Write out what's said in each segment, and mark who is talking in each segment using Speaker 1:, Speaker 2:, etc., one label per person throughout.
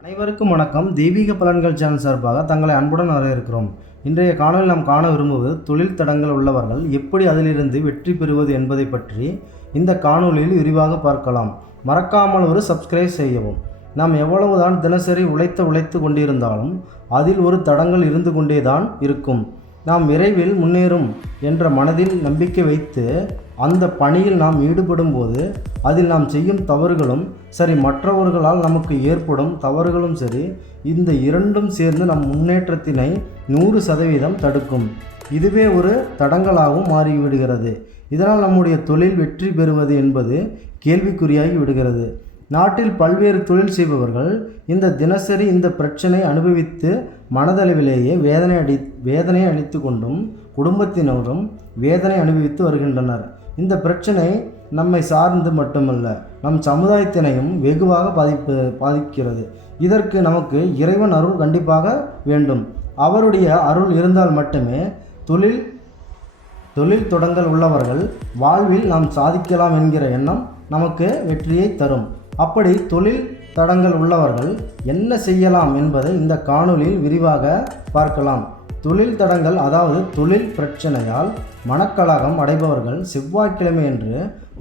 Speaker 1: அனைவருக்கும் வணக்கம். தெய்வீக பலன்கள் சேனல் சார்பாக தங்களை அன்புடன் வரவேற்கிறோம். இன்றைய காணொலி நாம் காண விரும்புவது தொழில் தடங்கள் உள்ளவர்கள் எப்படி அதிலிருந்து வெற்றி பெறுவது என்பதை பற்றி இந்த காணொலியில் விரிவாக பார்க்கலாம். மறக்காமல் ஒரு சப்ஸ்கிரைப் செய்யவும். நாம் எவ்வளவுதான் தினசரி உழைத்து உழைத்து கொண்டிருந்தாலும் அதில் ஒரு தடங்கள் இருந்து கொண்டேதான் இருக்கும். நாம் விரைவில் முன்னேறும் என்ற மனதில் நம்பிக்கை வைத்து அந்த பணியில் நாம் ஈடுபடும் போது அதில் நாம் செய்யும் தவறுகளும் சரி மற்றவர்களால் நமக்கு ஏற்படும் தவறுகளும் சரி இந்த இரண்டும் சேர்ந்து நம் முன்னேற்றத்தினை நூறு சதவீதம் தடுக்கும். இதுவே ஒரு தடங்களாகவும் மாறிவிடுகிறது. இதனால் நம்முடைய தொழில் வெற்றி பெறுவது என்பது கேள்விக்குறியாகி விடுகிறது. நாட்டில் பல்வேறு தொழில் செய்பவர்கள் இந்த தினசரி இந்த பிரச்சனை அனுபவித்து மனதளவிலேயே வேதனை அடி வேதனை அளித்து கொண்டும் குடும்பத்தினரும் வேதனை அனுபவித்து வருகின்றனர். இந்த பிரச்சனை நம்மை சார்ந்து மட்டுமல்ல நம் சமுதாயத்தினையும் வெகுவாக பாதிப்பு பாதிக்கிறது. இதற்கு நமக்கு இறைவன் அருள் கண்டிப்பாக வேண்டும். அவருடைய அருள் இருந்தால் மட்டுமே தொழில் தொழில் தொடங்கல் உள்ளவர்கள் வாழ்வில் நாம் சாதிக்கலாம் என்கிற எண்ணம் நமக்கு வெற்றியை தரும். அப்படி தொழில் தடங்கள் உள்ளவர்கள் என்ன செய்யலாம் என்பதை இந்த காணொலியில் விரிவாக பார்க்கலாம். தொழில் தடங்கள் அதாவது தொழில் பிரச்சனையால் மனக்கலகம் அடைபவர்கள் செவ்வாய்க்கிழமையன்று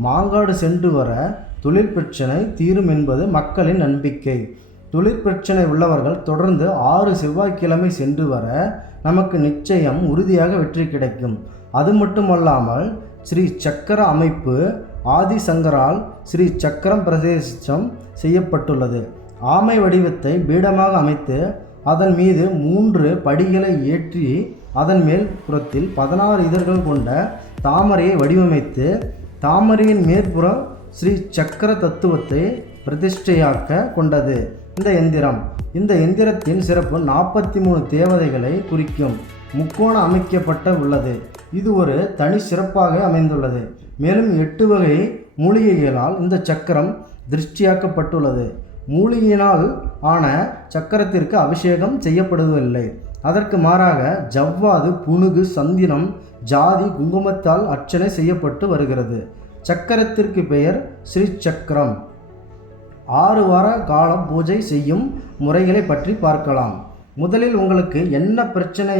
Speaker 1: மாங்காடு சென்று வர தொழில் பிரச்சனை தீரும் என்பது மக்களின் நம்பிக்கை. தொழில் பிரச்சனை உள்ளவர்கள் தொடர்ந்து ஆறு செவ்வாய்க்கிழமை சென்று வர நமக்கு நிச்சயம் உறுதியாக வெற்றி கிடைக்கும். அது மட்டுமல்லாமல் ஸ்ரீ சக்கர அமைப்பு ஆதிசங்கரால் ஸ்ரீ சக்கரம் பிரதேசம் செய்யப்பட்டுள்ளது. ஆமை வடிவத்தை பீடமாக அமைத்து அதன் மீது மூன்று படிகளை ஏற்றி அதன் மேல் புறத்தில் பதினாறு இதழ்கள் கொண்ட தாமரையை வடிவமைத்து தாமரையின் மேற்புறம் ஸ்ரீ சக்கர தத்துவத்தை பிரதிஷ்டையாக்க கொண்டது. இந்த எந்திரம். இந்த எந்திரத்தின் சிறப்பு நாற்பத்தி மூணு தேவதைகளை குறிக்கும். முக்கோண அமைக்கப்பட்ட உள்ளது. இது ஒரு தனி சிறப்பாக அமைந்துள்ளது. மேலும் எட்டு வகை மூலிகைகளால் இந்த சக்கரம் திருஷ்டியாக்கப்பட்டுள்ளது. மூலிகையினால் ஆன சக்கரத்திற்கு அபிஷேகம் செய்யப்படுவதில்லை. அதற்கு மாறாக ஜவ்வாது புனுகு சந்திரம் ஜாதி குங்குமத்தால் அர்ச்சனை செய்யப்பட்டு வருகிறது. சக்கரத்திற்கு பெயர் ஸ்ரீ சக்கரம் ஆறு வார காலம் பூஜை செய்யும் முறைகளை பற்றி பார்க்கலாம். முதலில் உங்களுக்கு என்ன பிரச்சனை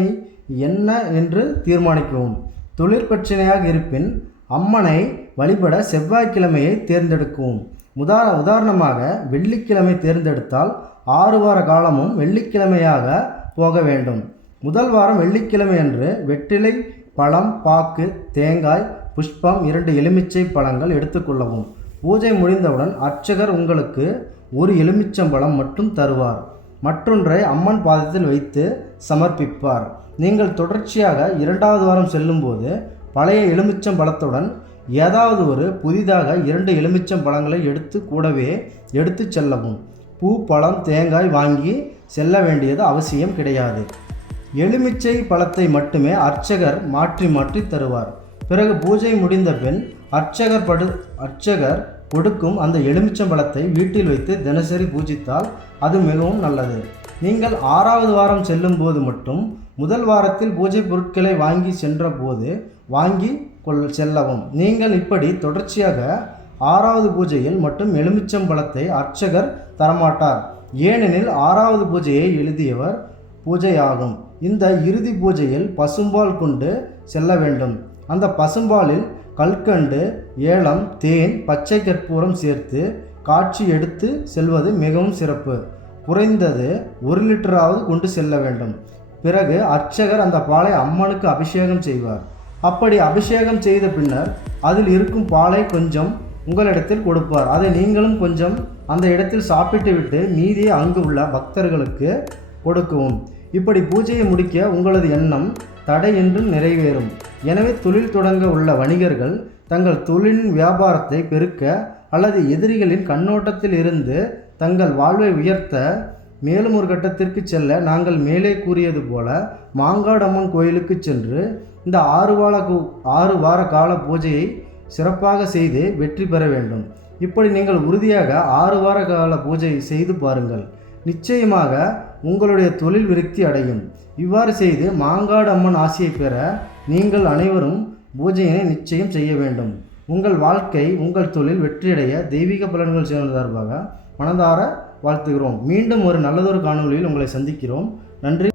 Speaker 1: என்ன என்று தீர்மானிக்கவும். தொழில் பிரச்சனையாக இருப்பின் அம்மனை வழிபட செவ்வாய்க்கிழமையை தேர்ந்தெடுக்கவும். உதார உதாரணமாக வெள்ளிக்கிழமை தேர்ந்தெடுத்தால் ஆறு வார காலமும் வெள்ளிக்கிழமையாக போக வேண்டும். முதல் வாரம் வெள்ளிக்கிழமை அன்று வெற்றிலை பழம் பாக்கு தேங்காய் புஷ்பம் இரண்டு எலுமிச்சை பழங்கள் எடுத்துக்கொள்ளவும் பூஜை முடிந்தவுடன் அர்ச்சகர் உங்களுக்கு ஒரு எலுமிச்சம்பழம் மட்டும் தருவார். மற்றொன்றை அம்மன் பாதத்தில் வைத்து சமர்ப்பிப்பார். நீங்கள் தொடர்ச்சியாக இரண்டாவது வாரம் செல்லும்போது பழைய எலுமிச்சம் பழத்துடன் ஏதாவது ஒரு புதிதாக இரண்டு எலுமிச்சம் பழங்களை எடுத்து கூடவே எடுத்து செல்லவும். பூ பழம் தேங்காய் வாங்கி செல்ல வேண்டியது அவசியம் கிடையாது. எலுமிச்சை பழத்தை மட்டுமே அர்ச்சகர் மாற்றி மாற்றி தருவார். பிறகு பூஜை முடிந்த பின் அர்ச்சகர் படு அர்ச்சகர் கொடுக்கும் அந்த எலுமிச்சம் பழத்தை வீட்டில் வைத்து தினசரி பூஜித்தால் அது மிகவும் நல்லது. நீங்கள் ஆறாவது வாரம் செல்லும் போது மட்டும் முதல் வாரத்தில் பூஜை பொருட்களை வாங்கி சென்ற போது வாங்கி கொள் செல்லவும். நீங்கள் இப்படி தொடர்ச்சியாக ஆறாவது பூஜையில் மட்டும் எலுமிச்சம் பழத்தை அர்ச்சகர் தரமாட்டார். ஏனெனில் ஆறாவது பூஜையை எழுதியவர் பூஜையாகும். இந்த இறுதி பூஜையில் பசும்பால் கொண்டு செல்ல வேண்டும். அந்த பசும்பாலில் கல்கண்டு ஏலம் தேன் பச்சை கற்பூரம் சேர்த்து காட்சி எடுத்து செல்வது மிகவும் சிறப்பு. குறைந்தது ஒரு லிட்டராவது கொண்டு செல்ல வேண்டும். பிறகு அர்ச்சகர் அந்த பாலை அம்மனுக்கு அபிஷேகம் செய்வார். அப்படி அபிஷேகம் செய்த பின்னர் அதில் இருக்கும் பாலை கொஞ்சம் உங்களிடத்தில் கொடுப்பார். அதை நீங்களும் கொஞ்சம் அந்த இடத்தில் சாப்பிட்டு விட்டு மீதியை அங்கு உள்ள பக்தர்களுக்கு கொடுக்கவும். இப்படி பூஜையை முடிக்க உங்களது எண்ணம் தடை என்றும் நிறைவேறும். எனவே தொழில் தொடங்க உள்ள வணிகர்கள் தங்கள் தொழிலின் வியாபாரத்தை பெருக்க அல்லது எதிரிகளின் கண்ணோட்டத்தில் இருந்து தங்கள் வாழ்வை உயர்த்த மேலும் ஒரு கட்டத்திற்கு செல்ல நாங்கள் மேலே கூறியது போல மாங்காடம்மன் கோயிலுக்கு சென்று இந்த ஆறு வார ஆறு வார கால பூஜையை சிறப்பாக செய்து வெற்றி பெற வேண்டும். இப்படி நீங்கள் உறுதியாக ஆறு வார கால பூஜை செய்து பாருங்கள். நிச்சயமாக உங்களுடைய தொழில் விருத்தி அடையும். இவ்வாறு செய்து மாங்காடு அம்மன் ஆசியை பெற நீங்கள் அனைவரும் பூஜையினை நிச்சயம் செய்ய வேண்டும். உங்கள் வாழ்க்கை உங்கள் தொழில் வெற்றியடைய தெய்வீக பலன்கள் சேர்ந்த சார்பாக மனதார வாழ்த்துகிறோம். மீண்டும் ஒரு நல்லதொரு காணொலியில் உங்களை சந்திக்கிறோம். நன்றி.